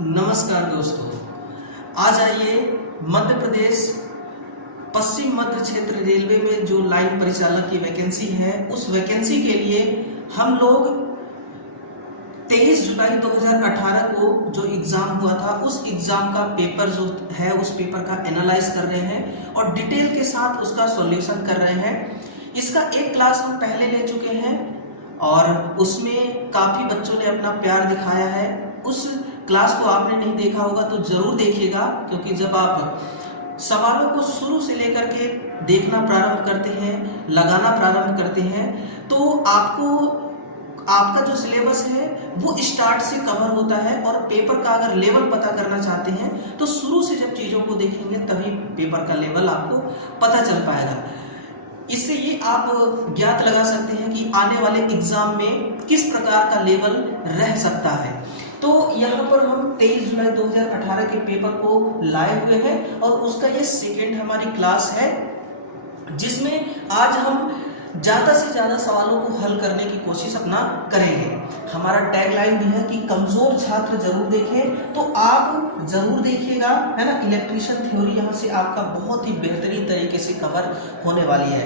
नमस्कार दोस्तों, आज आइए मध्य प्रदेश पश्चिम मध्य क्षेत्र रेलवे में जो लाइन परिचालक की वैकेंसी है, उस वैकेंसी के लिए हम लोग 23 जुलाई 2018 को जो एग्जाम हुआ था, उस एग्जाम का पेपर जो है उस पेपर का एनालाइज कर रहे हैं और डिटेल के साथ उसका सॉल्यूशन कर रहे हैं। इसका एक क्लास हम पहले ले चुके हैं और उसमें काफी बच्चों ने अपना प्यार दिखाया है। उस क्लास को आपने नहीं देखा होगा तो जरूर देखिएगा, क्योंकि जब आप सवालों को शुरू से लेकर के देखना प्रारंभ करते हैं, लगाना प्रारंभ करते हैं, तो आपका जो सिलेबस है वो स्टार्ट से कवर होता है। और पेपर का अगर लेवल पता करना चाहते हैं तो शुरू से जब चीजों को देखेंगे तभी पेपर का लेवल आपको पता चल पाएगा। इससे ये आप ज्ञात लगा सकते हैं कि आने वाले एग्जाम में किस प्रकार का लेवल रह सकता है। तो यहाँ पर हम 23 जुलाई 2018 के पेपर को लाए हुए हैं और उसका ये सेकेंड हमारी क्लास है, जिसमें आज हम ज्यादा से ज्यादा सवालों को हल करने की कोशिश अपना करेंगे। हमारा टैगलाइन भी है कि कमजोर छात्र जरूर देखें, तो आप जरूर देखिएगा, है ना। इलेक्ट्रिशियन थ्योरी यहाँ से आपका बहुत ही बेहतरीन तरीके से कवर होने वाली है,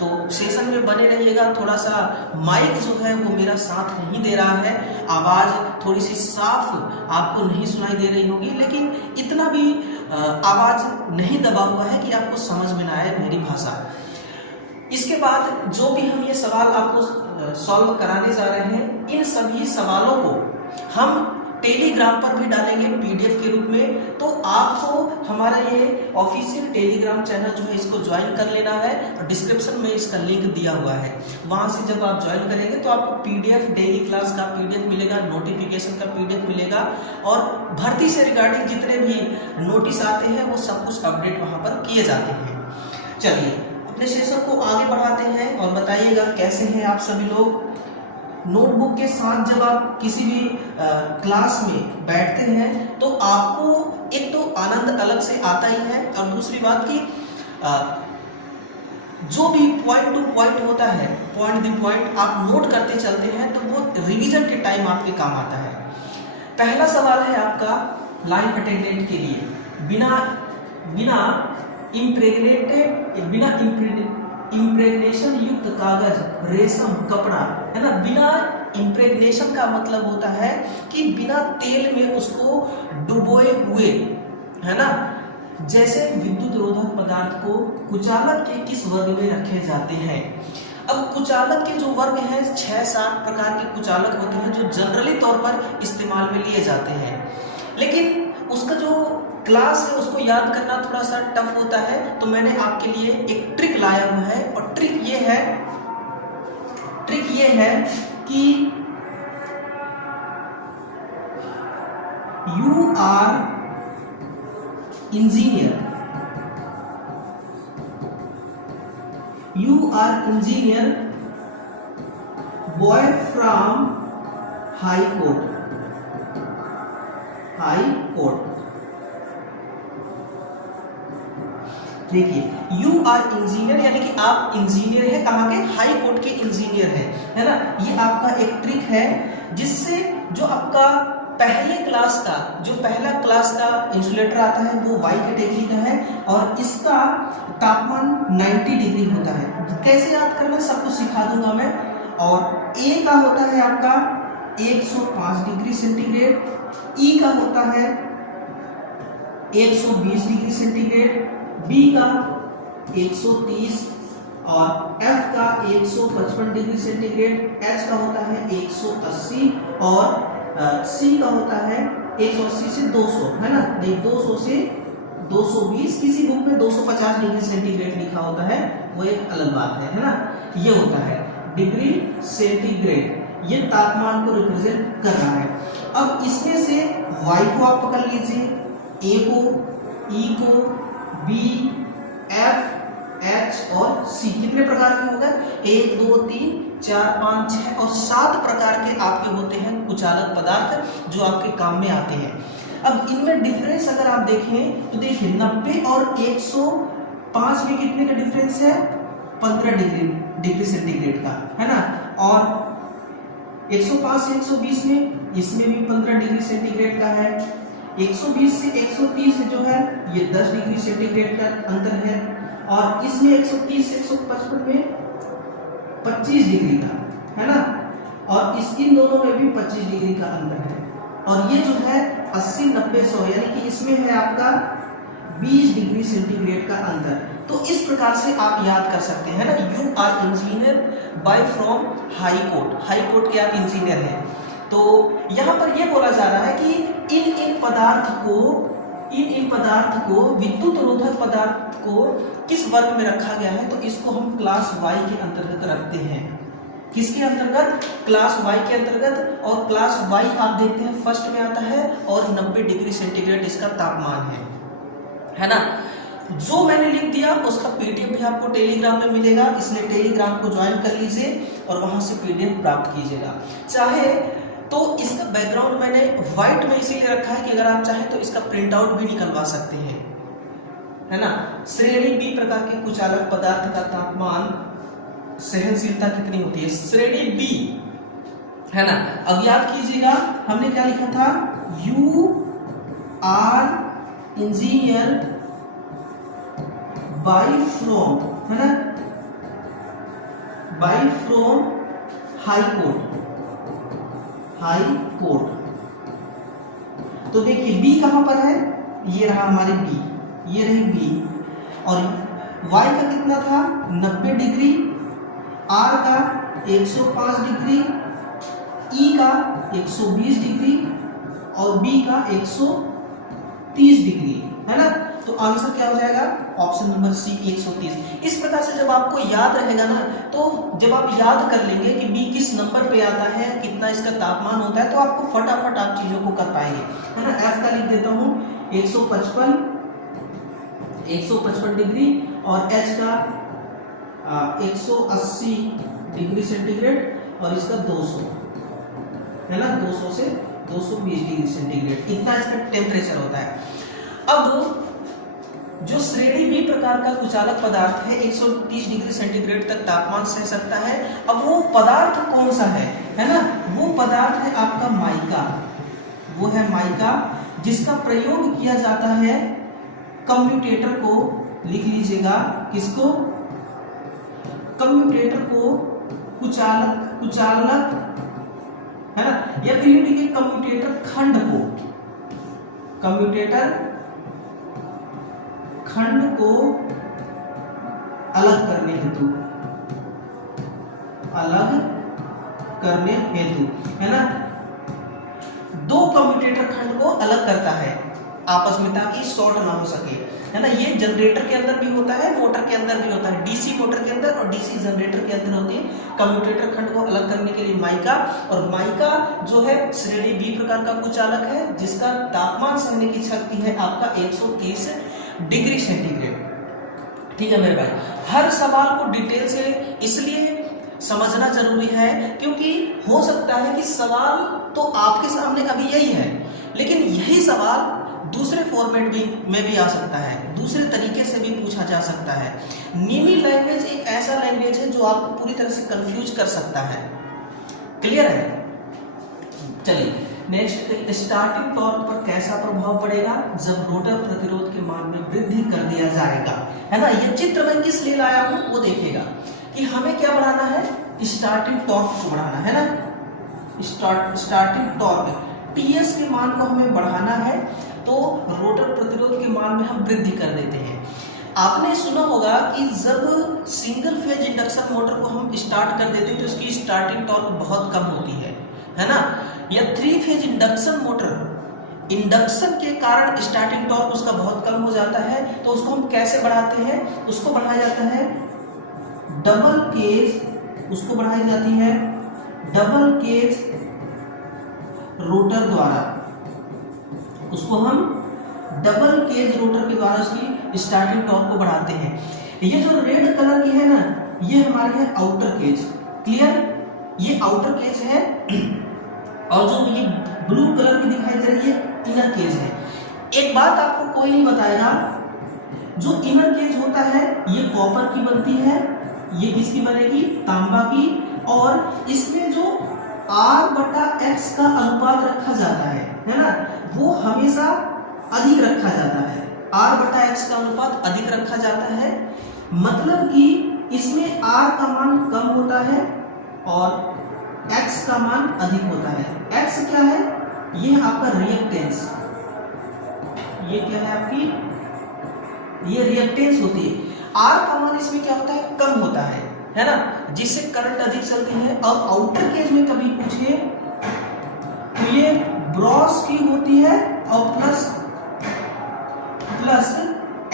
तो सेशन में बने रहिएगा। थोड़ा सा माइक जो है वो मेरा साथ नहीं दे रहा है, आवाज थोड़ी सी साफ आपको नहीं सुनाई दे रही होगी, लेकिन इतना भी आवाज नहीं दबा हुआ है कि आपको समझ में ना आए मेरी भाषा। इसके बाद जो भी हम ये सवाल आपको सॉल्व कराने जा रहे हैं, इन सभी सवालों को हम टेलीग्राम पर भी डालेंगे पीडीएफ के रूप में। तो आपको हमारा ये ऑफिशियल टेलीग्राम चैनल जो है इसको ज्वाइन कर लेना है और डिस्क्रिप्शन में इसका लिंक दिया हुआ है। वहां से जब आप ज्वाइन करेंगे तो आपको पीडीएफ, डेली क्लास का पीडीएफ मिलेगा, नोटिफिकेशन का पीडीएफ मिलेगा और भर्ती से रिगार्डिंग जितने भी नोटिस आते हैं वो सब कुछ अपडेट वहां पर किए जाते हैं। चलिए अपने सेशन को आगे बढ़ाते हैं और बताइएगा कैसे हैं आप सभी लोग। नोटबुक के साथ जब आप किसी भी क्लास में बैठते हैं तो आपको एक तो आनंद अलग से आता ही है, और दूसरी बात कि जो भी पॉइंट टू पॉइंट होता है, पॉइंट द पॉइंट आप नोट करते चलते हैं, तो वो रिवीजन के टाइम आपके काम आता है। पहला सवाल है आपका लाइन अटेंडेंट के लिए, बिना इम्प्रेगनेशन युक्त कागज, रेशम, कपड़ा, है ना। बिना इम्प्रेगनेशन का मतलब होता है कि बिना तेल में उसको डुबोए हुए, है ना। जैसे विद्युत रोधक पदार्थ को कुचालक के किस वर्ग में रखे जाते हैं। अब कुचालक के जो वर्ग हैं 6-7 प्रकार के कुचालक होते हैं जो जनरली तौर पर इस्तेमाल में लिए जाते हैं, लेकिन उसका जो क्लास है उसको याद करना थोड़ा सा टफ होता है। तो मैंने आपके लिए एक ट्रिक लाया हुआ है, और ट्रिक ये है कि you are engineer boy from high court. देखिए, यू आर इंजीनियर यानी कि आप इंजीनियर है, कहाँ के, हाई कोर्ट के इंजीनियर है ना। ये आपका एक ट्रिक है जिससे जो आपका पहला क्लास का इंसुलेटर आता है वो वाई कैटेगरी का है और इसका तापमान 90 डिग्री होता है। कैसे याद करना सब कुछ सिखा दूंगा मैं। और ए का होता है आपका 105 डिग्री सेंटीग्रेड, ई का होता है 120 डिग्री सेंटीग्रेड, बी का 130 और एफ का 155 डिग्री सेंटीग्रेड, एच का होता है 180 और सी का होता है 180 से 200, है ना। 200 से 220, किसी बुक में 250 डिग्री सेंटीग्रेड लिखा होता है, वो एक अलग बात है ना। ये होता है डिग्री सेंटीग्रेड, ये तापमान को रिप्रेजेंट कर रहा है। अब इसमें से वाई को आप पकड़ लीजिए, ए को, ई को, बी, एफ, एच और सी। कितने प्रकार के हो गए, 1 2 3 4 5 6 और 7 प्रकार के आपके होते हैं कुचालक पदार्थ जो आपके काम में आते हैं। अब इनमें डिफरेंस अगर आप देखें तो देखिए 90 और 105 में कितने का डिफरेंस है, 15 डिग्री सेंटीग्रेड का, है ना। और 105 से 120 में इसमें भी 15 डिग्री सेंटीग्रेड का है। 120 से 130 जो है ये 10 डिग्री सेंटीग्रेड का अंतर है, और इसमें 130 से 155 में 25 डिग्री का है ना, और इन दोनों में भी 25 डिग्री का अंतर है। और ये जो है 80, 90, 100 यानी कि इसमें है आपका 20 डिग्री सेंटीग्रेड का अंतर। तो इस प्रकार से आप याद कर सकते हैं ना, you are engineer by from high court के आप इंजीनियर हैं। तो यहाँ पर यह बोला जा रहा है कि इन पदार्थ को विद्युत रोधक पदार्थ को किस वर्ग में रखा गया है, तो इसको हम क्लास वाई के अंतर्गत रखते हैं। किसके अंतर्गत? क्लास वाई के अंतर्गत। और क्लास वाई आप देखते हैं फर्स्ट में आता है और 90 डिग्री सेंटीग्रेड इसका तापमान है ना। जो मैंने लिख दिया उसका पीडीएफ भी आपको टेलीग्राम में मिलेगा, इसलिए टेलीग्राम को ज्वाइन कर लीजिए और वहां से पीडीएफ प्राप्त कीजिएगा। चाहे तो इसका बैकग्राउंड मैंने व्हाइट में इसीलिए रखा है कि अगर आप चाहें तो इसका प्रिंट आउट भी निकलवा सकते हैं, है ना। श्रेणी बी प्रकार के कुचालक पदार्थ का तापमान सहनशीलता कितनी होती है? श्रेणी बी, है ना। अब याद कीजिएगा हमने क्या लिखा था, you are engineer by from, है ना, बाय फ्रॉम हाई कोर्ट। तो देखिए बी कहां पर है, ये रहा हमारे बी, ये रही बी, और y का कितना था 90 डिग्री, r का 105 डिग्री, e का 120 डिग्री और b का 130 डिग्री, है ना। तो आंसर क्या हो जाएगा? Option number C 130। इस प्रकार से जब आपको याद रहेगा ना, तो जब आप याद कर लेंगे कि बी किस नंबर पे आता है, कितना इसका तापमान होता है, तो आपको फटाफट आप चीजों को कर पाएंगे, है ना। एफ का लिख देता हूं 155 डिग्री और एच का 180 डिग्री सेंटीग्रेड और इसका 200, है ना, 200 से 220 डिग्री सेंटीग्रेड, इतना इसका टेम्परेचर होता है। अब जो श्रेणी बी प्रकार का कुचालक पदार्थ है 130 डिग्री सेंटीग्रेड तक तापमान सह सकता है। अब वो पदार्थ कौन सा है ना, वो पदार्थ है आपका माइका, वो है माइका, जिसका प्रयोग किया जाता है कम्यूटेटर को, लिख लीजिएगा किसको, कम्यूटेटर को, कुचालक, है ना, या फिर ये लिखिए कम्यूटेटर खंड को अलग करने हेतु, है ना। दो कम्यूटेटर खंड को अलग करता है आपस में, ताकि शॉर्ट ना हो सके, है ना। ये जनरेटर के अंदर भी होता है, मोटर के अंदर भी होता है, डीसी मोटर के अंदर और डीसी जनरेटर के अंदर होती है। कम्यूटेटर खंड को अलग करने के लिए माइका, और माइका जो है श्रेणी बी प्रकार का कुचालक है, जिसका तापमान सहने की शक्ति है आपका 130 डिग्री सेंटीग्रेड। ठीक है मेरे भाई, हर सवाल को डिटेल से इसलिए समझना जरूरी है क्योंकि हो सकता है कि सवाल तो आपके सामने अभी यही है, लेकिन यही सवाल दूसरे फॉर्मेट में भी आ सकता है, दूसरे तरीके से भी पूछा जा सकता है। नीमी लैंग्वेज एक ऐसा लैंग्वेज है जो आपको पूरी तरह से कंफ्यूज कर सकता है। क्लियर है? चलिए नेक्स्ट, स्टार्टिंग टॉर्क पर कैसा प्रभाव पड़ेगा जब रोटर प्रतिरोध के मान में वृद्धि कर दिया जाएगा, है ना। ये चित्र मैं किस लिए लाया हूं वो देखिएगा कि हमें क्या बढ़ाना है, स्टार्टिंग टॉर्क को बढ़ाना है ना, स्टार्टिंग टॉर्क टीएस के मान को हमें बढ़ाना है, तो रोटर प्रतिरोध के मान में हम वृद्धि कर देते हैं। आपने सुना होगा कि जब सिंगल फेज इंडक्शन मोटर को हम स्टार्ट कर देते हैं तो उसकी स्टार्टिंग टॉर्क बहुत कम होती है ना। या 3 फेज इंडक्शन मोटर, इंडक्शन के कारण स्टार्टिंग टॉर्क उसका बहुत कम हो जाता है, तो उसको हम कैसे बढ़ाते हैं, उसको बढ़ाया जाता है डबल केज, उसको बढ़ाई जाती है डबल केज रोटर द्वारा, उसको हम डबल केज रोटर के द्वारा उसकी स्टार्टिंग टॉर्क को बढ़ाते हैं। ये जो रेड कलर की है ना, ये हमारी है आउटर केज, क्लियर, ये आउटर केज है, और जो ये ब्लू कलर की दिखाई दे रही है इनर केज है। एक बात आपको कोई नहीं बताएगा, जो इनर केज होता है ये कॉपर की बनती है, ये किसकी बनेगी, तांबा की, और इसमें जो R/X का अनुपात रखा जाता है, है ना, वो हमेशा अधिक रखा जाता है। R बटा X का अनुपात अधिक रखा जाता है, मतलब कि इसमें R का मान कम होता है और X का मान अधिक होता है। X क्या है? ये आपका रिएक्टेंस, ये क्या है आपकी, ये रिएक्टेंस होती है। R का मान इसमें क्या होता है? कम होता है ना, जिससे करंट अधिक चलती है। और आउटर केज में कभी पूछे तो ये ब्रॉस की होती है और प्लस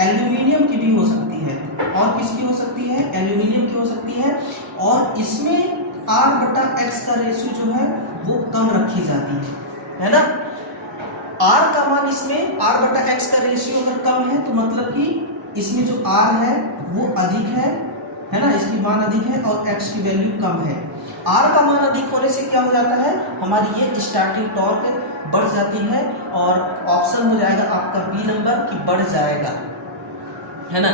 एल्यूमिनियम की भी हो सकती है। और किसकी हो सकती है? एल्यूमिनियम की हो सकती है। और इसमें R बटा X का रेशियो जो है वो कम रखी जाती है ना। R का मान इसमें R बटा X का रेशियो अगर कम है तो मतलब कि इसमें जो R है वो अधिक है ना, इसकी मान अधिक है और X की वैल्यू कम है। R का मान अधिक होने से क्या हो जाता है? हमारी ये स्टार्टिंग टॉर्क बढ़ जाती है और ऑप्शन हो जाएगा आपका बी नंबर की बढ़ जाएगा, है ना।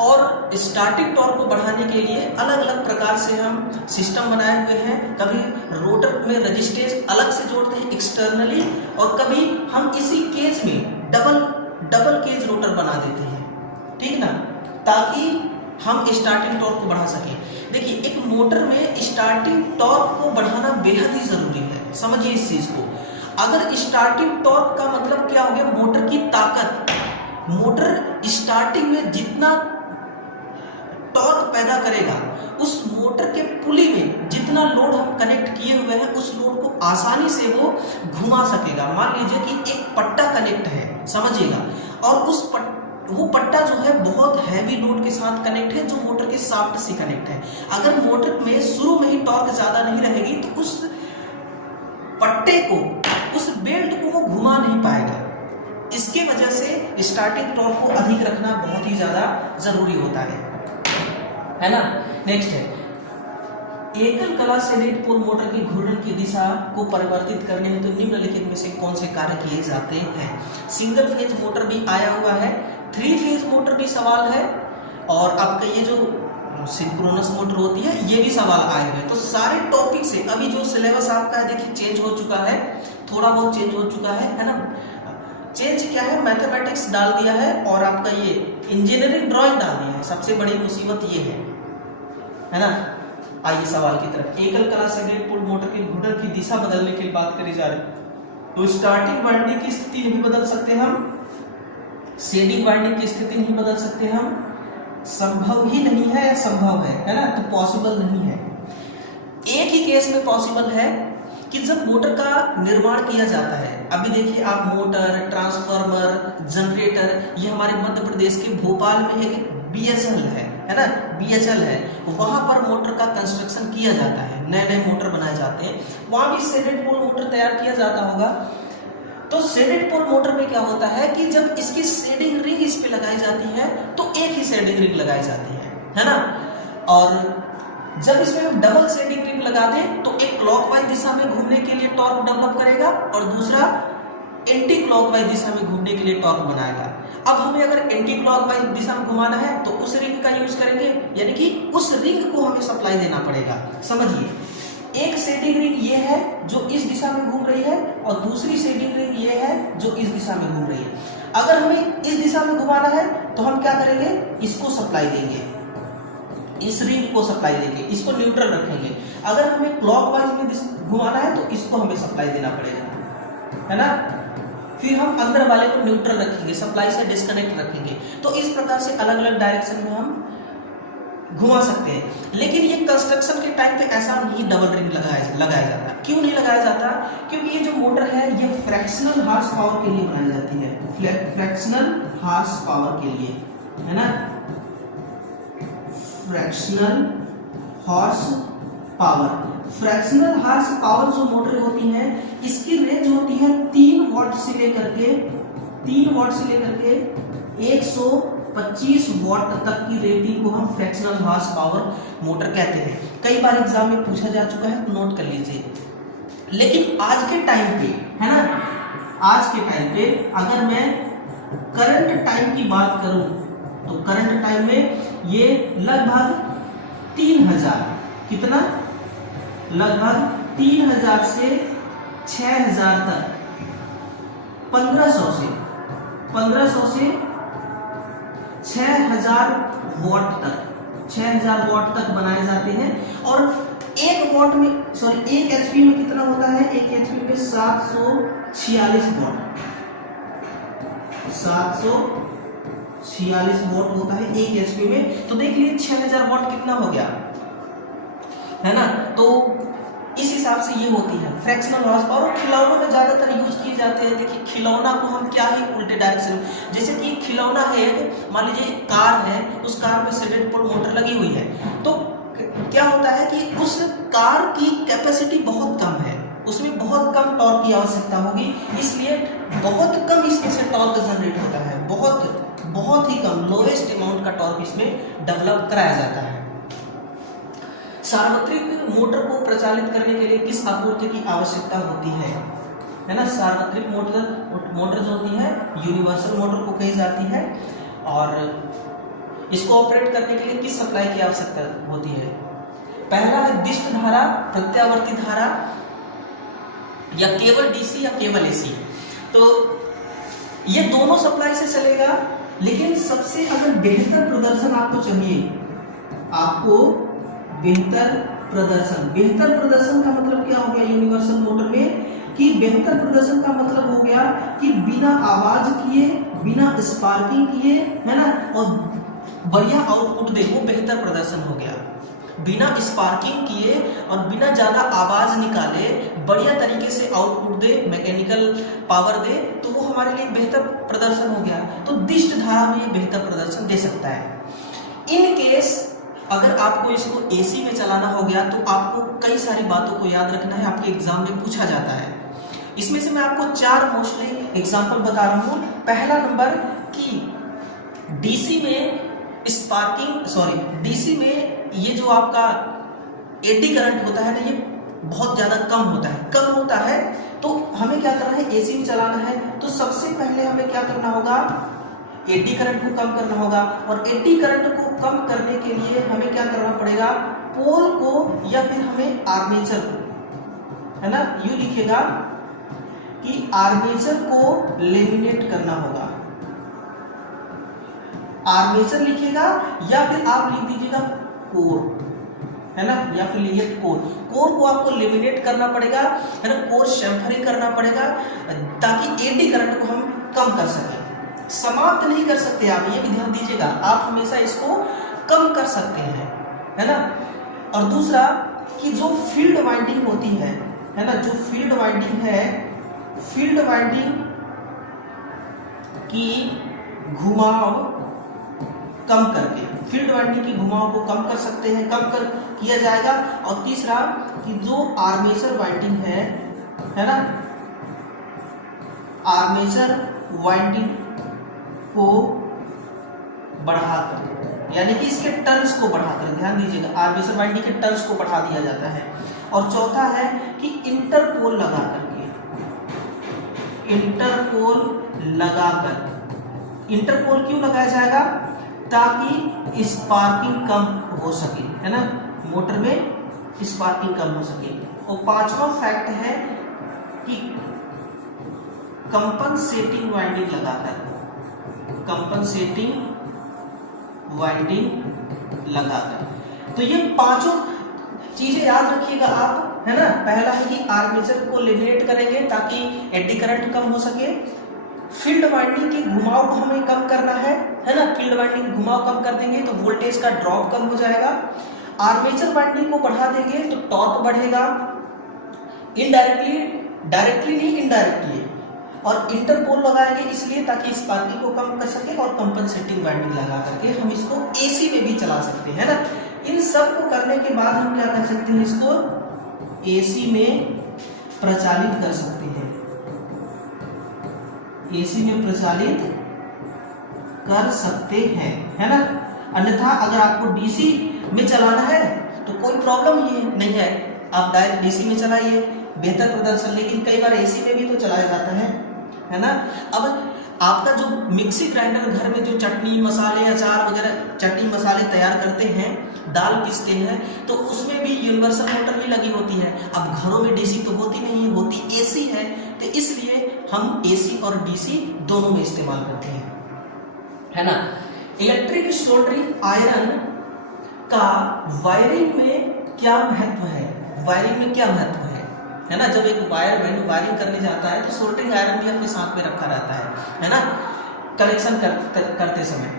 और स्टार्टिंग टॉर्क को बढ़ाने के लिए अलग अलग प्रकार से हम सिस्टम बनाए हुए हैं। कभी रोटर में रेजिस्टेंस अलग से जोड़ते हैं एक्सटर्नली, और कभी हम इसी केज में डबल केज रोटर बना देते हैं, ठीक ना, ताकि हम स्टार्टिंग टॉर्क को बढ़ा सकें। देखिए, एक मोटर में स्टार्टिंग टॉर्क को बढ़ाना बेहद ही जरूरी है, समझिए इस चीज को। अगर स्टार्टिंग टॉर्क का मतलब क्या हो गया? मोटर की ताकत। मोटर स्टार्टिंग में जितना टॉर्क पैदा करेगा, उस मोटर के पुली में जितना लोड हम कनेक्ट किए हुए हैं, उस लोड को आसानी से वो घुमा सकेगा। मान लीजिए कि एक पट्टा कनेक्ट है, समझिएगा, और वो पट्टा जो है बहुत हैवी लोड के साथ कनेक्ट है, जो मोटर के शाफ्ट से कनेक्ट है। अगर मोटर में शुरू में ही टॉर्क ज्यादा नहीं रहेगी तो उस पट्टे को, उस बेल्ट को वो घुमा नहीं पाएगा। इसके वजह से स्टार्टिंग टॉर्क को अधिक रखना बहुत ही ज्यादा जरूरी होता है ना। नेक्स्ट है, एकल कला शेडेड पोल मोटर की घूर्णन की दिशा को परिवर्तित करने में तो निम्नलिखित में से कौन से कार्य किए जाते हैं? सिंगल फेज मोटर भी आया हुआ है, 3 फेज मोटर भी सवाल है, और आपका ये जो सिंक्रोनस मोटर होती है ये भी सवाल आए हुए। तो सारे टॉपिक से अभी जो सिलेबस आपका है देखिए चेंज हो चुका है, थोड़ा बहुत चेंज हो चुका है ना। चेंज क्या है? मैथमेटिक्स डाल दिया है और आपका ये इंजीनियरिंग ड्राइंग डाल दिया है। सबसे बड़ी मुसीबत ये है ना। आइए सवाल की तरफ। एकल कला शेडेड पोल मोटर के घूर्णन की दिशा बदलने की बात करी जा रही है, तो स्टार्टिंग वाइंडिंग की स्थिति नहीं बदल सकते हम, शेडिंग वाइंडिंग की स्थिति नहीं बदल सकते हम, संभव ही नहीं है या संभव है ना, तो पॉसिबल नहीं है। एक ही केस में पॉसिबल है कि जब मोटर का निर्माण किया जाता है। अभी देखिए आप, मोटर, ट्रांसफार्मर, जनरेटर, ये हमारे मध्य प्रदेश के भोपाल में एक BHEL है ना, BHEL है, वहां पर मोटर का कंस्ट्रक्शन किया जाता है, नए नए मोटर बनाए जाते हैं, वहां भी शेडेड पोल मोटर तैयार किया जाता होगा। तो शेडेड पोल मोटर में क्या होता है कि जब इसकी शेडिंग रिंग इस पे लगाई जाती है तो एक ही शेडिंग रिंग लगाई जाती है ना। और जब इसमें हम डबल शेडिंग रिंग लगा दें तो एक क्लॉकवाइज दिशा में घूमने के लिए टॉर्क डेवलप करेगा और दूसरा एंटी क्लॉकवाइज दिशा में घूमने के लिए टॉर्क बनाएगा। अब हमें अगर एंटी क्लॉकवाइज दिशा में घुमाना है तो उस रिंग का यूज करेंगे, यानी कि उस रिंग को हमें सप्लाई देना पड़ेगा। समझिए, एक शेडिंग रिंग ये है जो इस दिशा में घूम रही है और दूसरी शेडिंग रिंग ये है जो इस दिशा में घूम रही है। अगर हमें इस दिशा में घुमाना है तो हम क्या करेंगे? इसको सप्लाई देंगे, इस रिंग को सप्लाई देंगे, इसको न्यूट्रल रखेंगे। अगर हमें क्लॉकवाइज में घुमाना है तो इसको हमें सप्लाई देना पड़ेगा, है ना। फिर हम अंदर वाले को न्यूट्रल रखेंगे, सप्लाई से डिस्कनेक्ट रखेंगे। तो इस प्रकार से अलग अलग डायरेक्शन में हम घुमा सकते हैं। लेकिन ये कंस्ट्रक्शन के टाइम पे ऐसा नहीं डबल रिंग लगाया जाता। क्यों नहीं लगाया जाता? क्योंकि ये जो मोटर है ये फ्रैक्शनल हॉर्स पावर के लिए बनाई जाती है, फ्रैक्शनल हॉर्स पावर के लिए, है ना, fractional horse power. Fractional horse power जो मोटर होती है इसकी रेंज होती है 3 वाट से लेकर के 125 वाट तक की रेटिंग को हम फ्रैक्शनल हॉर्स पावर मोटर कहते हैं। कई बार एग्जाम में पूछा जा चुका है, तो नोट कर लीजिए। लेकिन आज के टाइम पे, है ना, आज के टाइम पे अगर मैं करंट टाइम की बात करूं तो करंट टाइम में ये लगभग 3000, कितना, लगभग 3000 से 6000 तक 1500 से 6000 वाट तक 6000 वाट तक बनाए जाते हैं। और एक वाट में एक एचपी में कितना होता है? एक एचपी में 746 वाट 746 वाट होता है एक एचपी में। तो देख लीजिए 6000 वाट कितना हो गया, है ना। तो इस हिसाब से ये होती है फ्रैक्शनल लॉस। और खिलौनों में ज्यादातर यूज किए जाते हैं। देखिए खिलौना को हम क्या है उल्टे डायरेक्शन, जैसे कि खिलौना है, मान लीजिए कार है, उस कार में सेडेड पोल मोटर लगी हुई है, तो क्या होता है कि उस कार की कैपेसिटी बहुत कम है, उसमें बहुत कम टॉर्क की आवश्यकता होगी, इसलिए बहुत कम इसमें से टॉर्क जनरेट होता है, बहुत ही कम, लोएस्ट अमाउंट का टॉर्क इसमें डेवलप कराया जाता है। सार्वत्रिक मोटर को प्रचालित करने के लिए किस आपूर्ति की आवश्यकता होती है ना। सार्वत्रिक मोटर जो होती है यूनिवर्सल मोटर को कही जाती है, और इसको ऑपरेट करने के लिए किस सप्लाई की आवश्यकता होती है? पहला है दिष्ट धारा, प्रत्यावर्ती धारा, या केवल डीसी या केवल एसी। तो ये दोनों सप्लाई से चलेगा, लेकिन सबसे अगर बेहतर प्रदर्शन आपको चाहिए, आपको बेहतर प्रदर्शन का मतलब क्या हो गया यूनिवर्सल मोटर में, कि बेहतर प्रदर्शन का मतलब हो गया कि बिना आवाज किए, बिना स्पार्किंग किए, है ना, और बढ़िया आउटपुट दे, वो बेहतर प्रदर्शन हो गया। बिना स्पार्किंग किए और बिना ज्यादा आवाज निकाले बढ़िया तरीके से आउटपुट दे, मैकेनिकल पावर दे, तो वो हमारे लिए बेहतर प्रदर्शन हो गया। तो दिष्ट धारा में ये बेहतर प्रदर्शन दे सकता है। इन केस अगर आपको इसको एसी में चलाना हो गया, तो आपको कई सारी बातों को याद रखना है, आपके एग्जाम में पूछा जाता है। इसमें से मैं आपको 4 मोस्टली एग्जाम्पल बता रहा हूं। पहला नंबर कि डीसी में ये जो आपका एडी करंट होता है ना, ये बहुत ज्यादा कम होता है, तो हमें क्या करना है, एसी में चलाना है, तो सबसे पहले हमें क्या करना होगा, एडी करंट को कम करना होगा। और एडी करंट को कम करने के लिए हमें क्या करना पड़ेगा, पोल को या फिर हमें आर्मेचर को, है ना, यू लिखेगा कि आर्मेचर को लेमिनेट करना होगा, आर्मेचर लिखेगा, या फिर आप लिख दीजिएगा कोर, है ना, या फिर लिखिए कोर को आपको लेमिनेट करना पड़ेगा, है ना, कोर शैम्फरिंग करना पड़ेगा, ताकि एडी करंट को हम कम कर सकें। समाप्त नहीं कर सकते आप, ये भी ध्यान दीजिएगा, आप हमेशा इसको कम कर सकते हैं, है ना। और दूसरा कि जो फील्ड वाइंडिंग होती है ना, जो फील्ड वाइंडिंग है, फील्ड वाइंडिंग की घुमाव कम करके, फील्ड वाइंडिंग की घुमाव को कम कर सकते हैं, किया जाएगा। और तीसरा कि जो आर्मेचर वाइंडिंग है ना, आर्मेचर वाइंडिंग को बढ़ाकर, यानी कि इसके टर्न्स को बढ़ाकर, ध्यान दीजिएगा, आर्मेचर वाइंडिंग के टर्न्स को बढ़ा दिया जाता है। और चौथा है कि इंटरपोल लगा करके, इंटरपोल क्यों लगाया जाएगा, ताकि स्पार्किंग कम हो सके, है ना, मोटर में स्पार्किंग कम हो सके। और पांचवा फैक्ट है कि कंपनसेटिंग वाइंडिंग लगाकर, तो ये पांचों चीजें याद रखिएगा आप, है ना। पहला है कि आर्मेचर को लेमिनेट करेंगे ताकि एडी करंट कम हो सके, फील्ड वाइंडिंग के घुमाव को हमें कम करना है ना, फील्ड वाइंडिंग के घुमाव कम कर देंगे तो वोल्टेज का ड्रॉप कम हो जाएगा। आर्मेचर वाइंडिंग को बढ़ा देंगे तो टॉर्क बढ़ेगा, डायरेक्टली नहीं इनडायरेक्टली। और इंटरपोल लगाएंगे इसलिए ताकि स्पार्किंग को कम कर सके, और कंपनसेटिंग वाइंडिंग लगा करके हम इसको एसी में भी चला सकते हैं ना। इन सब को करने के बाद हम क्या कर सकते हैं, इसको एसी में प्रचालित कर सकते हैं, एसी में प्रचालित कर सकते हैं, है ना। अन्यथा अगर आपको डीसी में चलाना है तो कोई प्रॉब्लम ही नहीं है, आप डायरेक्ट डीसी में चलाइए, बेहतर प्रदर्शन। लेकिन कई बार एसी में भी तो चलाया जाता है ना। अब आपका जो मिक्सी ग्राइंडर घर में जो चटनी मसाले, अचार वगैरह, चटनी मसाले तैयार करते हैं, दाल पीसते हैं तो उसमें भी यूनिवर्सल मोटर ही लगी होती है। अब घरों में डीसी तो होती नहीं है, होती एसी है, तो इसलिए हम एसी और डीसी दोनों में इस्तेमाल करते हैं, है ना। इलेक्ट्रिक सोल्डरिंग आयरन का वायरिंग में क्या महत्व है? वायरिंग में क्या महत्व है ना। जब एक वायरमैन वायरिंग करने जाता है तो सोल्डरिंग आयरन भी अपने साथ में रखा रहता है ना, कनेक्शन करते समय,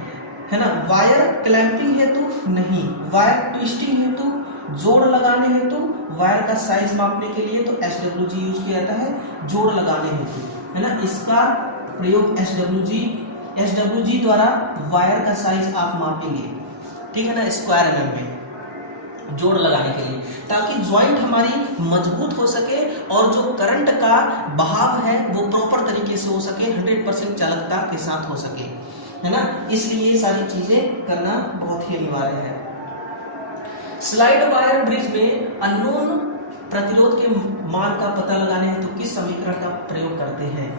है ना। वायर क्लैंपिंग हेतु नहीं, वायर ट्विस्टिंग हेतु, जोड़ लगाने हेतु, वायर का साइज मापने के लिए तो SWG यूज किया जाता है, जोड़ लगाने हेतु, है ना। इसका प्रयोग SWG द्वारा वायर का साइज आप मापेंगे, ठीक है ना, स्क्वायर mm में जोड़ लगाने के लिए, ताकि ज्वाइंट हमारी मजबूत हो सके और जो करंट का बहाव है वो प्रॉपर तरीके से हो सके, 100% चालकता के साथ हो सके, है ना। इसलिए ये सारी चीजें करना बहुत ही अनिवार्य है। स्लाइड वायर ब्रिज में अननोन प्रतिरोध के मान का पता लगाने हेतु तो किस समीकरण का प्रयोग करते हैं?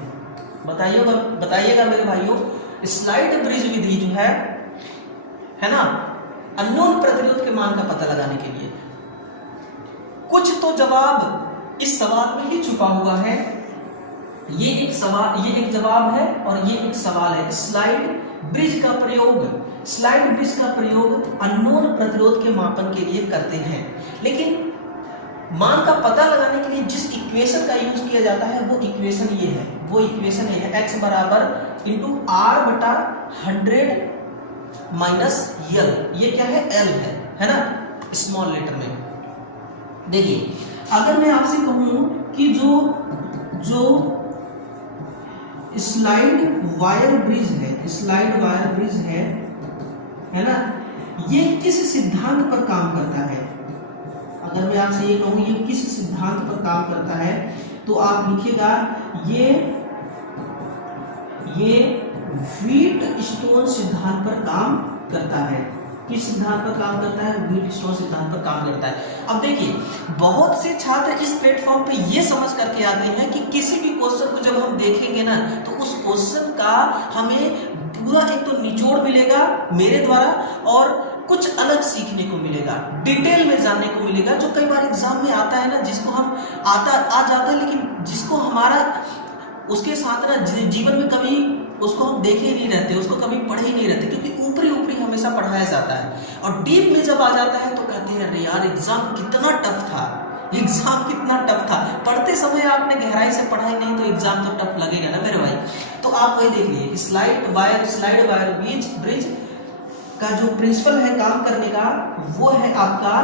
बताइएगा मेरे भाइयों। स्लाइड ब्रिज विधि जो है ना, अननोन प्रतिरोध के मान का पता लगाने के लिए कुछ तो जवाब इस सवाल में ही छुपा हुआ है। ये एक जवाब है और ये एक सवाल है। स्लाइड ब्रिज का प्रयोग अननोन प्रतिरोध के मापन के लिए करते हैं, लेकिन मान का पता लगाने के लिए जिस इक्वेशन का यूज किया जाता है वो इक्वेशन ये है, x बराबर इंटू R बटा 100 माइनस यल। ये क्या है? L है ना, स्मॉल लेटर में। देखिए, अगर मैं आपसे कहूं कि जो स्लाइड वायर ब्रिज है ना, ये किस सिद्धांत पर काम करता है? अगर मैं आपसे ये कहूं ये किस सिद्धांत पर काम करता है, तो आप लिखिएगा ये व्हीटस्टोन सिद्धांत पर काम करता है। किस सिद्धांत पर काम करता है? व्हीटस्टोन सिद्धांत पर काम करता है। अब देखिए, बहुत से छात्र इस प्लेटफॉर्म पे ये समझ करके आते हैं कि किसी भी क्वेश्चन को जब हम देखेंगे ना तो उस क्वेश्चन का हमें पूरा एक तो निचोड़ मिलेगा मेरे द्वारा और कुछ अलग सीखने को मिलेगा, डिटेल में जानने को मिलेगा, जो कई बार एग्जाम में आता है ना, जिसको हम आ जाता है, लेकिन जिसको हमारा उसके साथ ना जीवन में कभी उसको हम देखे ही नहीं रहते, उसको कभी पढ़े ही नहीं रहते, क्योंकि ऊपरी हमेशा पढ़ाया जाता है। और डीप में जब आ जाता है तो कहते हैं अरे यार एग्जाम कितना टफ था। पढ़ते समय आपने गहराई से पढ़ाई नहीं तो एग्जाम तो टफ लगेगा ना मेरे भाई। तो आप वही देख लीजिए, स्लाइड वायर ब्रिज का जो प्रिंसिपल है काम करने का वो है आपका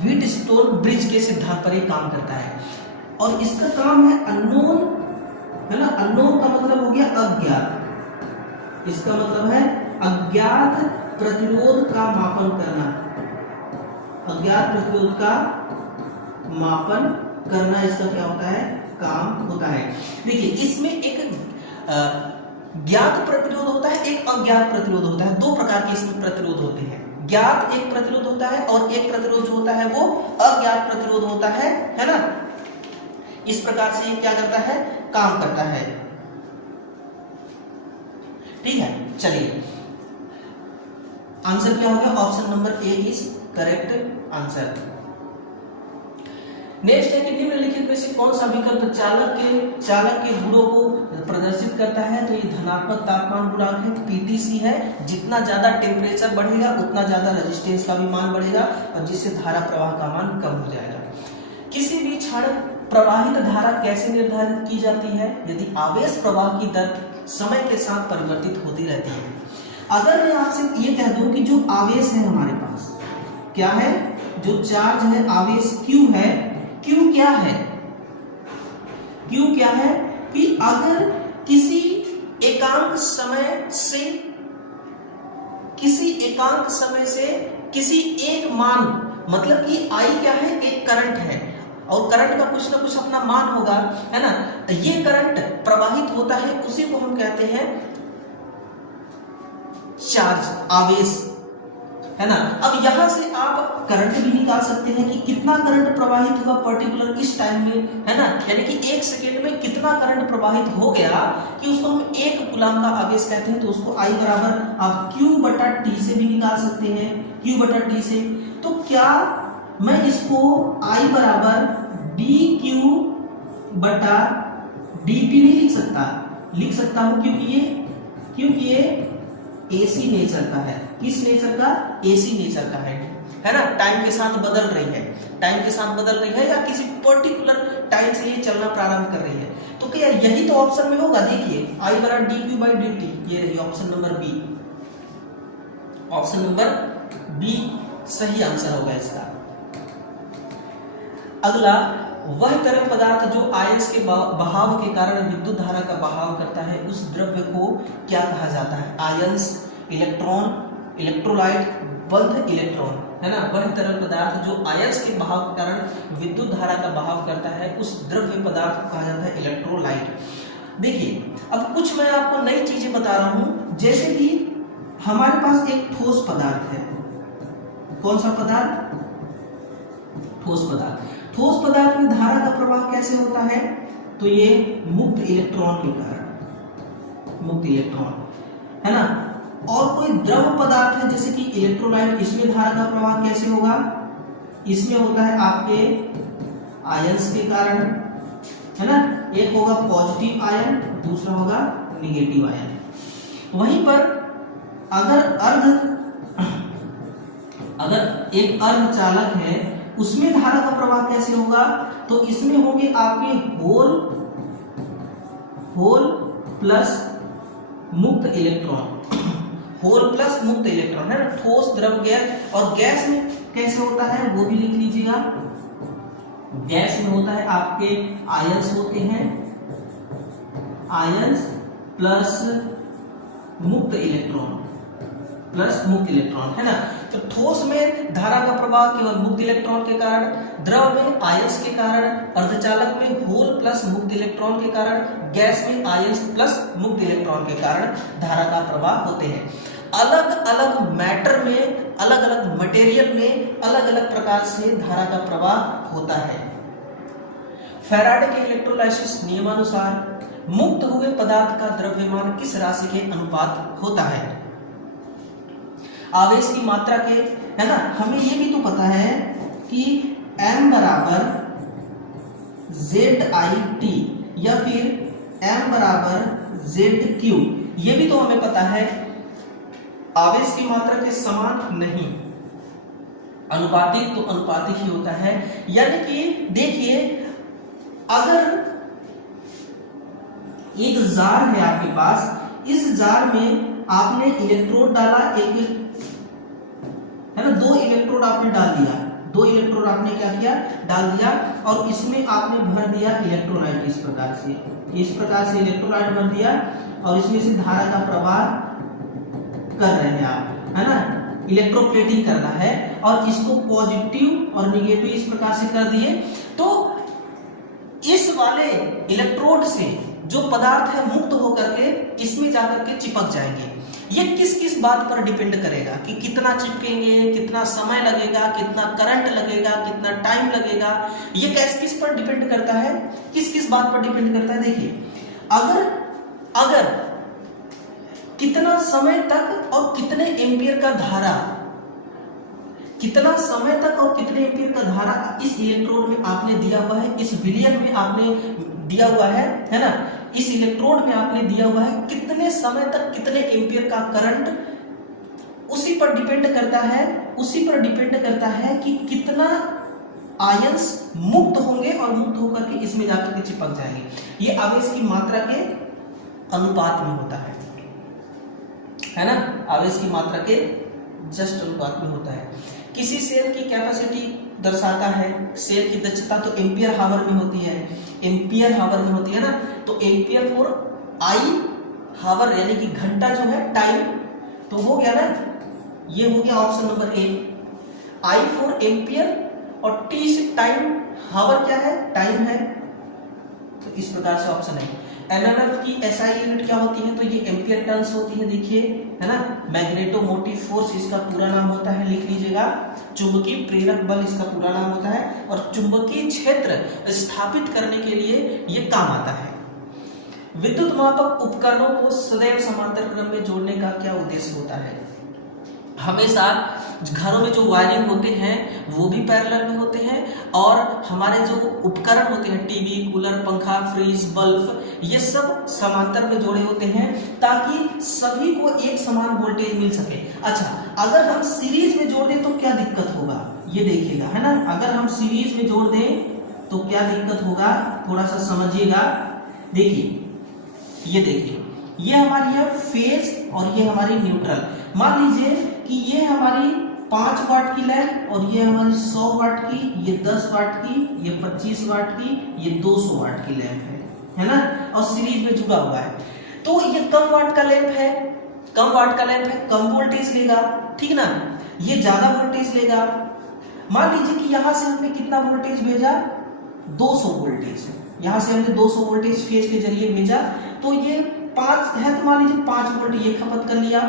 व्हीटस्टोन ब्रिज के सिद्धांत पर एक काम करता है। और इसका काम है अननोन, है ना। अननोन का मतलब हो गया अज्ञात, इसका मतलब है अज्ञात प्रतिरोध का मापन करना, अज्ञात प्रतिरोध का मापन करना इसका क्या होता है? काम होता है। देखिए, इसमें एक ज्ञात प्रतिरोध होता है, एक अज्ञात प्रतिरोध होता है। दो प्रकार के इसमें प्रतिरोध होते हैं। ज्ञात एक प्रतिरोध होता है और एक प्रतिरोध जो होता है वो अज्ञात प्रतिरोध होता है ना। इस प्रकार से ये क्या करता है? काम करता है, ठीक है। चलिए, आंसर क्या होगा? Option number A is correct answer. Next है कि निम्नलिखित में से कौन सा विकल्प चालक के गुणों को प्रदर्शित करता है? तो ये धनात्मक तापमान गुणांक है, पीटीसी है। जितना ज्यादा टेम्परेचर बढ़ेगा उतना ज्यादा रेजिस्टेंस का भी मान बढ़ेगा और जिससे धारा प्रवाह का मान कम हो जाएगा। किसी भी क्षण प्रवाहित धारा कैसे निर्धारित की जाती है? यदि आवेश प्रवाह की दर समय के साथ परिवर्तित होती रहती है। अगर मैं आपसे ये कह दूं कि जो आवेश है हमारे पास क्या है, जो चार्ज है, आवेश Q है, Q क्या है? Q क्या है कि अगर किसी एकांक समय से किसी एक मान, मतलब कि I क्या है? एक करंट है और करंट का कुछ ना कुछ अपना मान होगा, है ना। तो ये करंट प्रवाहित होता है, उसी को हम कहते हैं चार्ज, आवेश, है ना। अब यहां से आप करंट भी निकाल सकते हैं कि कितना करंट प्रवाहित हुआ पर्टिकुलर इस टाइम में, है ना। यानी कि एक सेकेंड में कितना करंट प्रवाहित हो गया कि उसको हम एक कूलाम का आवेश कहते हैं। तो उसको I बराबर आप Q बटा T से भी निकाल सकते हैं Q बटा T से। तो क्या मैं इसको I बराबर dQ बटा dt नहीं लिख सकता? लिख सकता हूं, क्योंकि ये AC नेचर का है। किस नेचर का? AC नेचर का है ना। टाइम के साथ बदल रही है, टाइम के साथ बदल रही है, या किसी पर्टिकुलर टाइम से ये चलना प्रारंभ कर रही है। तो क्या यही तो ऑप्शन में होगा? देखिए I बराबर dQ बाई dt, ये रही option number B. Option number B सही आंसर होगा इसका। अगला, वह तरल पदार्थ जो आयंस के बहाव के कारण विद्युत धारा का बहाव करता है, उस द्रव्य को क्या कहा जाता है? आयंस, इलेक्ट्रॉन, इलेक्ट्रोलाइट, बद्ध इलेक्ट्रॉन, है ना। वह तरल पदार्थ जो आयंस के बहाव के कारण विद्युत धारा का बहाव करता है, उस द्रव्य पदार्थ को कहा जाता है इलेक्ट्रोलाइट। देखिए अब कुछ मैं आपको नई चीजें बता रहा हूं, जैसे कि हमारे पास एक ठोस पदार्थ है। कौन सा पदार्थ? ठोस पदार्थ। ठोस पदार्थ में धारा का प्रवाह कैसे होता है? तो ये मुक्त इलेक्ट्रॉन के कारण, मुक्त इलेक्ट्रॉन, है ना। और कोई द्रव पदार्थ है जैसे कि इलेक्ट्रोलाइट, इसमें धारा का प्रवाह कैसे होगा? इसमें होता है आपके आयंस के कारण, है ना। एक होगा पॉजिटिव आयन, दूसरा होगा निगेटिव आयन। वहीं पर अगर एक अर्धचालक है, उसमें धारा का प्रवाह कैसे होगा? तो इसमें होंगे आपके होल प्लस मुक्त इलेक्ट्रॉन, होल प्लस मुक्त इलेक्ट्रॉन, है ना। ठोस, द्रव, गैस। और गैस में कैसे होता है वो भी लिख लीजिएगा। गैस में होता है आपके आयंस होते हैं, आयंस प्लस मुक्त इलेक्ट्रॉन, है ना। तो ठोस में धारा का प्रवाह केवल मुक्त इलेक्ट्रॉन के कारण, द्रव में आयंस के कारण, अर्धचालक में होल प्लस मुक्त इलेक्ट्रॉन के कारण, गैस में आयंस प्लस मुक्त इलेक्ट्रॉन के कारण धारा का प्रवाह होते हैं। अलग अलग मैटर में, अलग अलग मटेरियल में अलग अलग प्रकार से धारा का प्रवाह होता है। फैराडे के इलेक्ट्रोलाइसिस नियमानुसार मुक्त हुए पदार्थ का द्रव्यमान किस राशि के अनुपात होता है? आवेश की मात्रा के, है ना। हमें ये भी तो पता है कि m बराबर ZIT या फिर m बराबर ZQ, ये भी तो हमें पता है। आवेश की मात्रा के समान नहीं, अनुपातिक तो अनुपातिक ही होता है। यानी कि देखिए, अगर एक जार है आपके पास, इस जार में आपने इलेक्ट्रोड डाला, एक, है ना, 2 इलेक्ट्रोड आपने डाल दिया, 2 इलेक्ट्रोड आपने क्या किया? डाल दिया, और इसमें आपने भर दिया इलेक्ट्रोलाइट। इस प्रकार से इलेक्ट्रोलाइट भर दिया, और इसमें से धारा का प्रवाह कर रहे हैं आप, है ना। इलेक्ट्रोप्लेटिंग करना है, और इसको पॉजिटिव और निगेटिव इस प्रकार से कर दिए। तो इस वाले इलेक्ट्रोड से जो पदार्थ है मुक्त होकर के इसमें जाकर के चिपक जाएंगे। ये किस किस बात पर डिपेंड करेगा कि कितना चिपकेंगे, कितना समय लगेगा, कितना करंट लगेगा, कितना टाइम लगेगा। ये किस पर डिपेंड करता है? किस किस बात पर डिपेंड करता है? देखिए, अगर कितना समय तक और कितने एम्पियर का धारा, कितना समय तक और कितने एम्पियर का धारा इस इलेक्ट्रोड में आपने दिया हुआ है, इस विलयन में आपने दिया हुआ है ना, इस इलेक्ट्रोड में आपने दिया हुआ है, कितने समय तक कितने एम्पियर का करंट, उसी पर डिपेंड करता है कि कितना आयंस मुक्त होंगे और मुक्त होकर के इसमें जाकर के चिपक जाएंगे। ये आवेश की मात्रा के अनुपात में होता है ना, आवेश की मात्रा के जस्ट अनुपात में होता है। किसी सेल की कैपेसिटी दर्शाता है, सेल की दक्षता तो एम्पियर हावर में होती है, ना। तो एम्पियर फॉर आई हावर, यानी कि घंटा जो है टाइम, तो हो गया ना, ये हो गया option number A. I for ampere, और टी से टाइम, हावर क्या है? टाइम है। तो इस प्रकार से ऑप्शन है। एमएमएफ की एसआई यूनिट क्या होती है? तो ये एम्पियर टर्न्स होती है, देखिए, है ना। मैग्नेटोमोटिव फोर्स इसका पूरा नाम होता है, लिख लीजिएगा। चुंबकीय प्रेरक बल इसका पूरा नाम होता है, और चुंबकीय क्षेत्र स्थापित करने के लिए ये काम आता है। विद्युत मापक उपकरणों को सदैव समांतर क्रम में जोड़ने का क्या उद्देश्य होता है? हमेशा घरों में जो वायरिंग होते हैं वो भी पैरेलल में होते हैं, और हमारे जो उपकरण होते हैं टीवी, कूलर, पंखा, फ्रिज, बल्ब, ये सब समांतर में जोड़े होते हैं ताकि सभी को एक समान वोल्टेज मिल सके। अच्छा, अगर हम सीरीज में जोड़ दें तो क्या दिक्कत होगा, ये देखिएगा, है ना। अगर हम सीरीज में जोड़ दें तो क्या दिक्कत होगा, थोड़ा सा समझिएगा। देखिए, ये देखिए, ये हमारी है फेज और ये हमारी न्यूट्रल। मान लीजिए कि ये हमारी 5 वाट की लैंप और ये हमारी 100 वाट की, ये 10 वाट की, ये 25 वाट की, ये 200 वाट की लैंप है ना, और सीरीज में जुड़ा हुआ है। तो ये कम वाट का लैंप है, कम वाट का लैंप है, कम वोल्टेज लेगा, ठीक ना। ये ज्यादा वोल्टेज लेगा। मान लीजिए कि यहां से हमने कितना वोल्टेज भेजा, 200 वोल्टेज, यहां से हमने 200 वोल्टेज फेज के जरिए भेजा, तो ये 5 है, तो मान लीजिए 5 वोल्ट ये खपत कर लिया,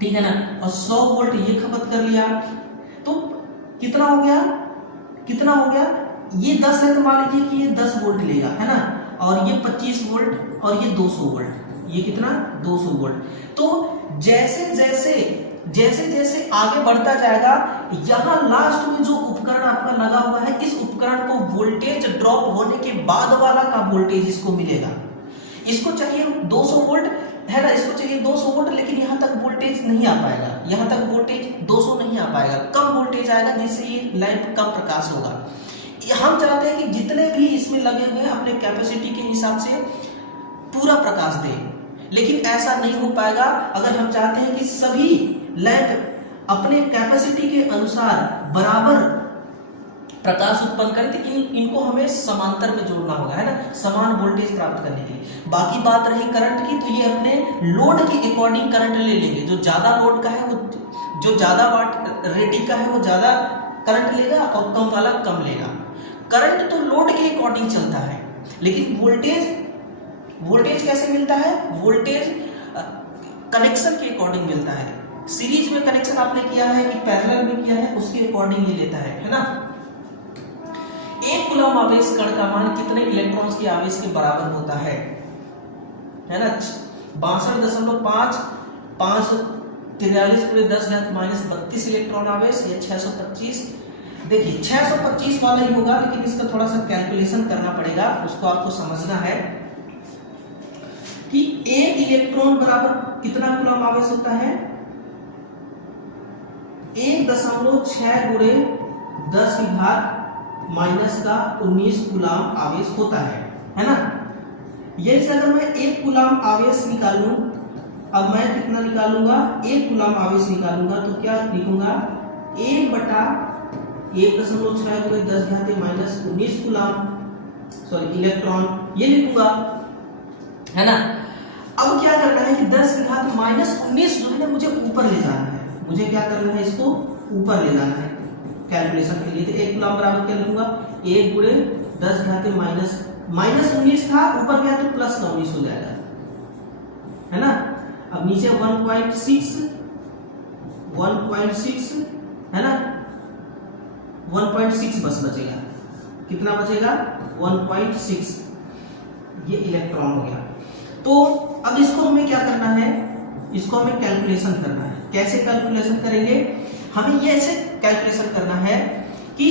ठीक है ना, और 100 वोल्ट ये खपत कर लिया, तो कितना हो गया, कितना हो गया, ये 10 है तो मान लीजिए कि ये 10 वोल्ट लेगा, है ना, और ये 25 वोल्ट और ये 200 वोल्ट, ये कितना, 200 वोल्ट। तो जैसे जैसे जैसे जैसे आगे बढ़ता जाएगा, यहां लास्ट में जो उपकरण आपका लगा हुआ है, इस उपकरण को वोल्टेज ड्रॉप होने के बाद वाला का वोल्टेज इसको मिलेगा। इसको चाहिए 200 वोल्ट, है ना, इसको चाहिए 200 वोल्ट, लेकिन यहां तक वोल्टेज नहीं आ पाएगा, यहां तक वोल्टेज 200 नहीं आ पाएगा, कम वोल्टेज आएगा, जिससे ये लैंप कम प्रकाश होगा। हम चाहते हैं कि जितने भी इसमें लगे हुए हैं अपने कैपेसिटी के हिसाब से पूरा प्रकाश दें, लेकिन ऐसा नहीं हो पाएगा। अगर हम चाहते हैं कि सभी लैंप अपने कैपेसिटी के अनुसार बराबर प्रकाश उत्पन्न करें, तो इनको हमें समांतर में जोड़ना होगा, है ना, समान वोल्टेज प्राप्त करने के लिए। बाकी बात रही करंट की, तो ये अपने लोड के अकॉर्डिंग करंट ले लेंगे। जो ज्यादा लोड का है, वो जो ज्यादा वाट रेटिंग का है, वो ज्यादा करंट लेगा, और कम वाला कम लेगा। करंट तो लोड के अकॉर्डिंग चलता है, लेकिन वोल्टेज कैसे मिलता है, वोल्टेज कनेक्शन के अकॉर्डिंग मिलता है। सीरीज में कनेक्शन आपने किया है कि पैरेलल में किया है, उसके अकॉर्डिंग ये लेता है ना। 1 कूलम आवेश कण का मान कितने इलेक्ट्रॉन्स के आवेश के बराबर होता है ना, 62.5 543 × 10⁻³ इलेक्ट्रॉन आवेश, या 625। देखिए 625 वाला ही होगा, लेकिन इसका थोड़ा सा कैलकुलेशन करना पड़ेगा, उसको आपको समझना है कि 1 इलेक्ट्रॉन बराबर कितना कूलम आवेश होता है, 1.6 × 10⁻⁻19 कूलम आवेश होता है ना। यही से अगर मैं 1 कूलम आवेश निकालूं, अब मैं कितना निकालूंगा, 1 कूलम आवेश निकालूंगा, तो क्या लिखूंगा, 1/1.6 × 10⁻⁻19 कूलम, सॉरी इलेक्ट्रॉन, ये लिखूंगा, है ना। अब क्या करना है कि 10⁻⁻19 जो है ना, मुझे ऊपर ले जाना है, मुझे क्या करना है, इसको ऊपर ले जाना है कैलकुलेशन के लिए। तो 1 कूलम बराबर क्या लिखूंगा, 1 × 10⁻⁻19 था, ऊपर गया तो प्लस का 19 हो जाएगा, है ना। अब नीचे 1.6 है ना, 1.6 बस बचेगा, कितना बचेगा, 1.6, ये इलेक्ट्रॉन हो गया। तो अब इसको हमें क्या करना है, इसको हमें कैलकुलेशन करना है। कैसे कैलकुलेशन करेंगे, हमें ये ऐसे कैलकुलेशन करना है कि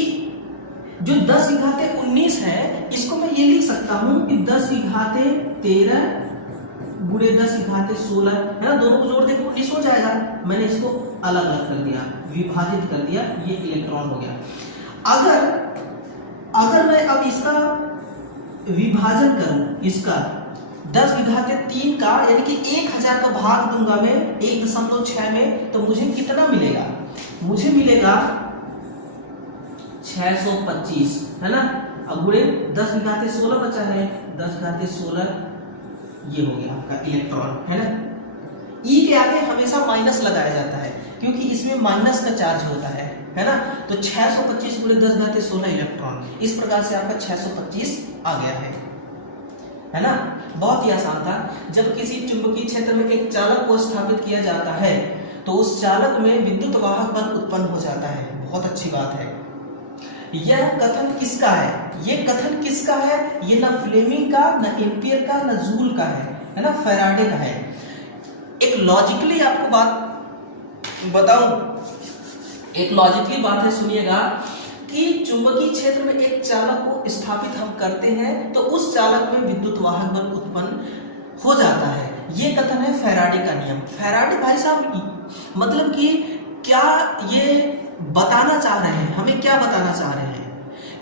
जो 10⁻19 है, इसको मैं ये लिख सकता हूं कि 10⁻13 × 10⁻16, है ना, दोनों को जोड़ देकर 19 हो जाएगा। मैंने इसको अलग अलग कर दिया, विभाजित कर दिया, ये इलेक्ट्रॉन हो गया। अगर मैं अब इसका विभाजन करूं, इसका 10⁻³ का, यानी कि 1000 का भाग दूंगा मैं 1.6 में, तो मुझे कितना मिलेगा, मुझे मिलेगा 625, है ना। अब गुणे 10⁻16 बचा है, 10⁻16 ये हो गया आपका इलेक्ट्रॉन, है ना। ई के आगे हमेशा माइनस लगाया जाता है, क्योंकि इसमें माइनस का चार्ज होता है ना। तो 625 × 10⁻16 इलेक्ट्रॉन, इस प्रकार से आपका 625 आ गया है ना। बहुत ही आसान था। जब किसी चुंबकीय क्षेत्र में एक चालक को स्थापित किया जाता है, तो उस चालक में विद्युत वाहक बल उत्पन्न हो जाता है। बहुत अच्छी बात है। यह कथन किसका है, ये कथन किसका है, ये ना फ्लेमिंग का, ना एम्पियर का, ना जूल का है ना, फैराडे का है। एक लॉजिकली आपको बात बताऊं, एक लॉजिकली बात है, सुनिएगा कि चुंबकीय क्षेत्र में एक चालक को स्थापित हम करते हैं तो उस चालक में विद्युत वाहक बल उत्पन्न हो जाता है। ये कथन है फैराडे का नियम। फैराडे भाई साहब मतलब कि क्या ये बताना चाह रहे हैं, हमें क्या बताना चाह रहे हैं?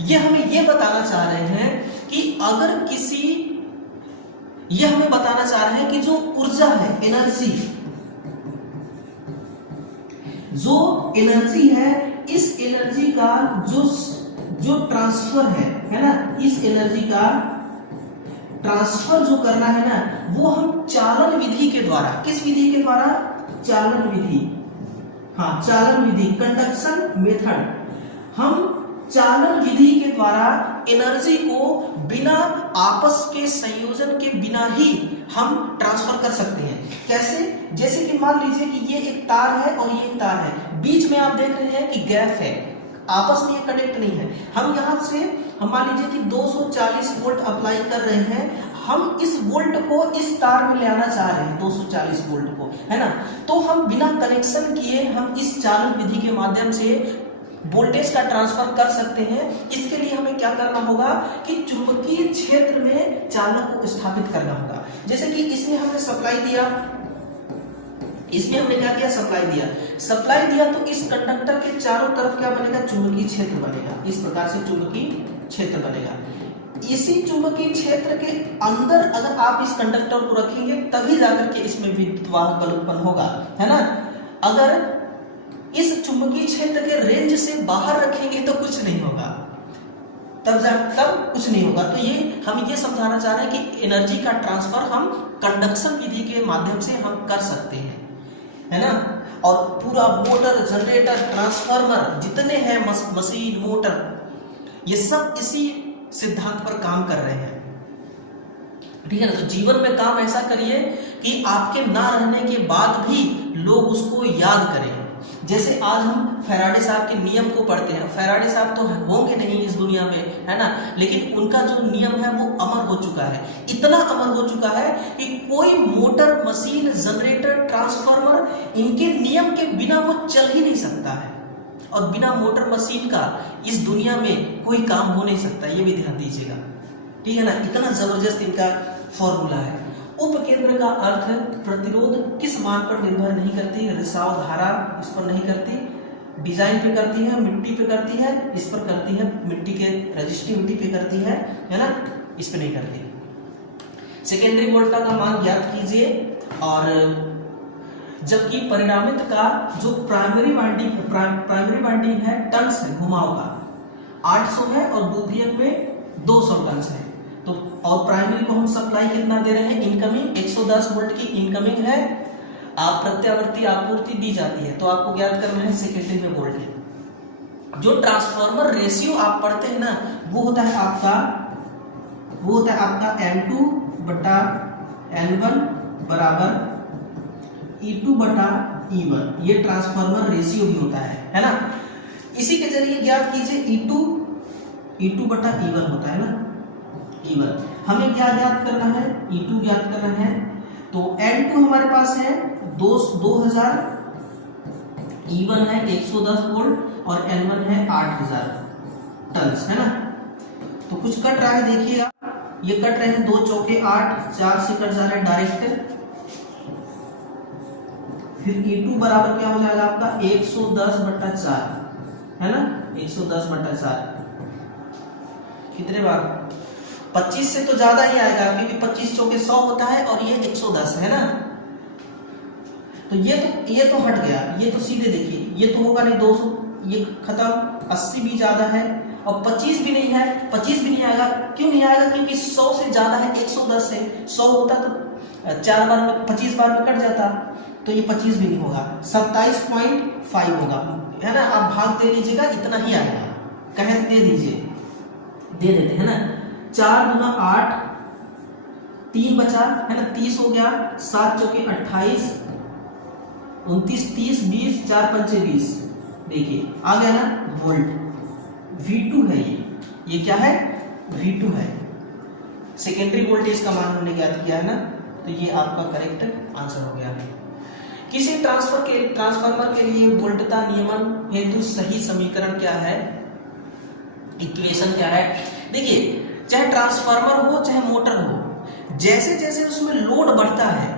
ये हमें ये बताना चाह रहे हैं कि अगर किसी, ये हमें बताना चाह रहे हैं कि जो ऊर्जा है, एनर्जी, जो एनर्जी है, इस एनर्जी का जो ट्रांसफर है ना, इस एनर्जी का ट्रांसफर जो करना है ना, वो हम चालन विधि के द्वारा, किस विधि के द्वारा? चालन विधि, हाँ चालन विधि, कंडक्शन मेथड, हम चालन विधि के द्वारा एनर्जी को बिना आपस के संयोजन के बिना ही हम ट्रांसफर कर सकते हैं। कैसे? जैसे कि मान लीजिए कि ये एक तार है और ये एक तार है, बीच में आप देख रहे हैं कि गैप है, आपस में ये कनेक्ट नहीं है। हम यहां से, हम मान लीजिए कि 240 वोल्ट अप्लाई कर रहे हैं, हम इस वोल्ट को इस तार में ले आना चाह रहे हैं, 240 वोल्ट को, है ना, तो हम बिना कनेक्शन किए हम इस चालन विधि के माध्यम से वोल्टेज का ट्रांसफर कर सकते हैं। इसके लिए हमें क्या करना होगा कि चुंबकीय क्षेत्र में चालक को स्थापित करना होगा। जैसे कि इसमें हमने सप्लाई दिया, इसमें हमने क्या किया? सप्लाई दिया तो इस कंडक्टर के चारों तरफ क्या बनेगा? चुंबकीय क्षेत्र बनेगा। इस प्रकार से चुंबकीय क्षेत्र बनेगा। इसी चुंबकीय क्षेत्र के अंदर अगर आप इस कंडक्टर को रखेंगे तभी जाकर के इसमें विद्युत वाहक बल उत्पन्न होगा, है ना। अगर इस चुंबकीय क्षेत्र के रेंज से बाहर रखेंगे तो कुछ नहीं होगा, तब कुछ नहीं होगा। तो ये हम ये समझाना चाह रहे हैं कि एनर्जी का ट्रांसफर हम कंडक्शन विधि के माध्यम से हम कर सकते हैं, है ना। और पूरा मोटर, जनरेटर, ट्रांसफार्मर जितने हैं, मशीन, मोटर, ये सब इसी सिद्धांत पर काम कर रहे हैं, ठीक है ना। तो जीवन में काम ऐसा करिए कि आपके ना रहने के बाद भी लोग उसको याद करें। जैसे आज हम फैराडे साहब के नियम को पढ़ते हैं। फैराडे साहब तो होंगे नहीं इस दुनिया में, है ना, लेकिन उनका जो नियम है वो अमर हो चुका है। इतना अमर हो चुका है कि कोई मोटर, मशीन, जनरेटर, ट्रांसफार्मर, इनके नियम के बिना वो चल ही नहीं सकता है। और बिना मोटर मशीन का इस दुनिया में कोई काम हो नहीं सकता, ये भी ध्यान दीजिएगा, ठीक है ना। इतना जबरदस्त इनका फॉर्मूला है। उपकेंद्र का अर्थ प्रतिरोध किस मान पर निर्भर नहीं करती? रिसाव धारा इस पर नहीं करती, डिजाइन पे करती है, मिट्टी पे करती है, इस पर करती है, मिट्टी के रेजिस्टिविटी पे करती है ना, इस पे नहीं करती। सेकेंडरी वोल्टा का मान ज्ञात कीजिए। और जबकि परिणामित का जो प्राइमरी वाइंडिंग है टन्स है, घुमाव का 800 है और द्वितीयक में 200 टन्स है। तो और प्राइमरी को हम सप्लाई कितना दे रहे हैं? इनकमिंग 110 वोल्ट की इनकमिंग है, आप प्रत्यावर्ती आपूर्ति दी जाती है, तो आपको ज्ञात करना है सेकेंडरी में वोल्ट है। जो ट्रांसफार्मर रेशियो आप पढ़ते हैं ना, वो होता है आपका N2 बटा N1 बराबर E2 बटा E1। ये ट्रांसफार्मर रेशियो भी होता है ना। इसी के जरिए ज्ञात कीजिए E2 बटा E1 होता है ना, E1। हमें क्या ज्ञात करना है? E2 ज्ञात करना है। तो N2 हमारे पास है 2000, E1 है 110 वोल्ट और N1 है 8000 टन्स, है ना। तो कुछ कट रहा है, देखिएगा ये कट रहे हैं, 2 चौके 8, 4 से कट जा रहा है डायरेक्ट। फिर E2 बराबर क्या हो जाएगा आपका? 110 बटा 4, है ना, 110 बटा 4। कितने बार? 25 से तो ज्यादा ही आएगा, क्योंकि 25 चौके 100 होता है और ये 110 है ना। तो ये तो हट गया, ये तो सीधे देखिए, ये तो होगा नहीं 200, ये खत्म। 80 भी ज्यादा है और 25 भी नहीं है, 25 भी नहीं आएगा। क्यों नहीं आएगा? क्योंकि 100 से ज्यादा है, 110 है। 100 होता तो 4 बार में, 25 बार में कट जाता, तो ये 25 भी नहीं होगा, 27.5 होगा, है ना। आप भाग दे दीजिएगा, इतना ही आएगा, कहे दे दीजिए, दे देते हैं ना। 4 दूना 8, 3 बचा, है ना, 30 हो गया, 7 चौके 28, 29, 30, 20, 4 पंचे 20। देखिए आ गया ना वोल्ट। V2 है ये क्या है? V2 है। सेकेंडरी वोल्टेज का मान हमने ज्ञात किया है ना, तो ये आपका करेक्ट आंसर हो गया है। किसी ट्रांसफार्मर के लिए वोल्टता नियमन हेतु सही समीकरण क्या है, इक्वेशन क्या है? देखिए, चाहे ट्रांसफार्मर हो चाहे मोटर हो, जैसे जैसे उसमें लोड बढ़ता है,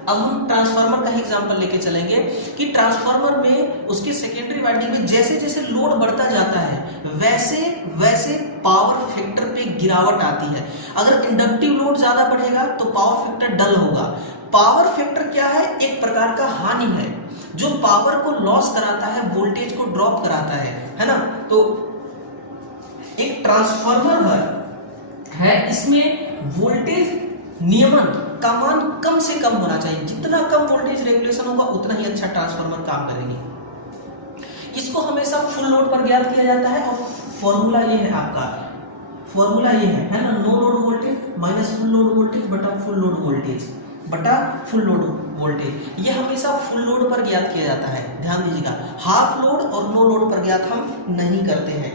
अब हम ट्रांसफार्मर का एग्जांपल लेके चलेंगे कि ट्रांसफार्मर में उसके सेकेंडरी वाइंडिंग में जैसे जैसे लोड बढ़ता जाता है वैसे वैसे पावर फैक्टर पे गिरावट आती है। अगर इंडक्टिव लोड ज्यादा बढ़ेगा तो पावर फैक्टर डल होगा। पावर फैक्टर क्या है? एक प्रकार का हानि है जो पावर को लॉस कराता है, वोल्टेज को ड्रॉप कराता है ना। तो एक ट्रांसफार्मर है, इसमें वोल्टेज नियमन का मान कम से कम होना चाहिए। जितना कम वोल्टेज रेगुलेशन होगा उतना ही अच्छा ट्रांसफार्मर काम करेगी। इसको हमेशा फुल लोड पर ज्ञात किया जाता है और फॉर्मूला ये है आपका, फॉर्मूला ये है ना, no load voltage minus full load voltage बटा फुल लोड वोल्टेज बटा फुल लोड वोल्टेज। ये हमेशा फुल लोड पर ज्ञात किया जाता है, ध्यान दीजिएगा। हाफ लोड और नो लोड पर ज्ञात हम नहीं करते हैं।